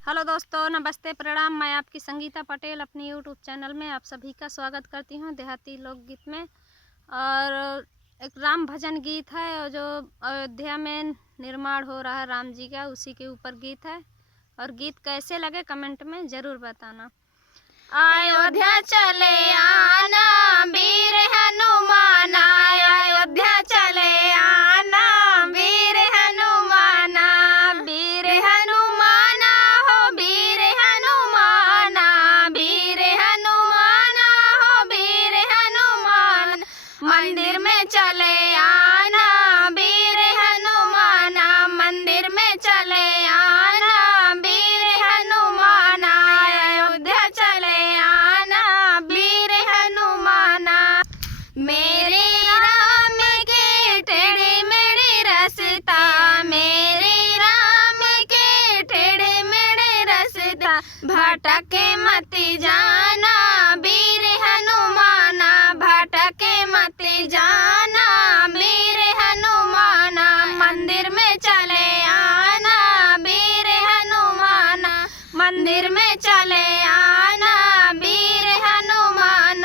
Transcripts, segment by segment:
Hello दोस्तों, नमस्ते, प्रणाम। मैं आपकी संगीता पटेल अपनी यूट्यूब चैनल में आप सभी का स्वागत करती हूँ देहाती लोकगीत में। और एक राम भजन गीत है और जो अयोध्या में निर्माण हो रहा है राम जी का, उसी के ऊपर गीत है। और गीत कैसे लगे कमेंट में ज़रूर बताना। अयोध्या चले आना वीर हनुमान, अयोध्या चले आना वीर हनुमान, वीर हनुमान हो वीर हनुमान, वीर हनुमान हो वीर हनुमान। मंदिर में चले आना वीर हनुमान, मंदिर में चले आना वीर हनुमान, अयोध्या चले आना वीर हनुमान। मेरे राम के टेढ़े मेढ़े रास्ता, मेरे राम के टेढ़े मेढ़े रास्ता, भटके मत जाना वीर हनुमान, भटके मत जाना वीर हनुमान। मंदिर में चले आना वीर हनुमान, मंदिर में चले आना वीर हनुमान।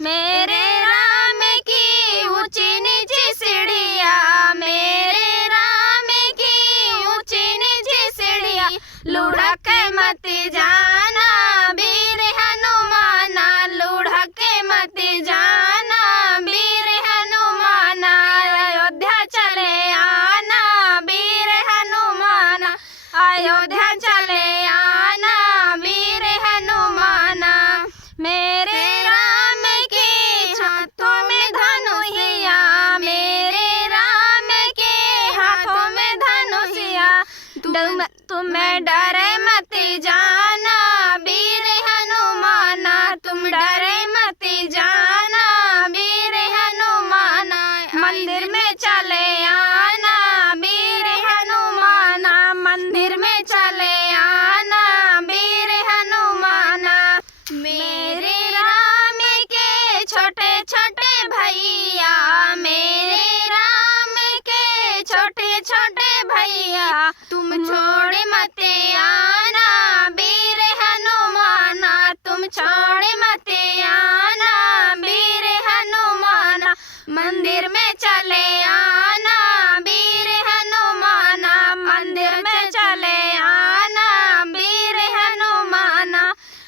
मेरे राम की ऊंची नीची सीढ़िया, मेरे राम की ऊंची नीची सीढ़िया, लुढ़क मत जाना वीर हनुमान, लुढ़क मत जाना वीर हनुमान। अयोध्या चले आना वीर हनुमान, अयोध्या चले आना वीर हनुमान। मेरे राम के हाथों में धनुषिया, मेरे राम के हाथों में धनुषिया, तुम्हें डरे मत जाना वीर हनुमान, तुम डरे मत जाना वीर हनुमान। मंदिर में चले आना वीर हनुमान, मंदिर में चले आना वीर हनुमान। मेरे राम के छोटे छोटे भैया, मेरे राम के छोटे छोटे भैया, तुम छोड़ मत आना वीर हनुमान, तुम छोड़ मत आना वीर हनुमान। मंदिर में चले आना वीर हनुमान, मंदिर में चले आना वीर हनुमान।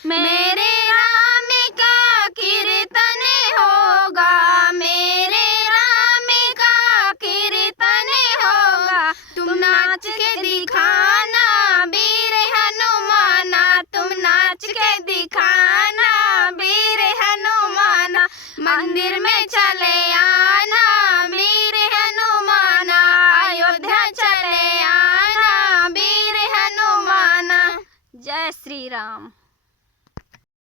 मेरे राम का कीर्तन होगा, मेरे राम का कीर्तन होगा, तुम नाच के दिखाना वीर हनुमान, तुम नाच के दिखाना वीर हनुमान। मंदिर में चले आना वीर हनुमान, अयोध्या चले आना वीर हनुमान। जय श्री राम।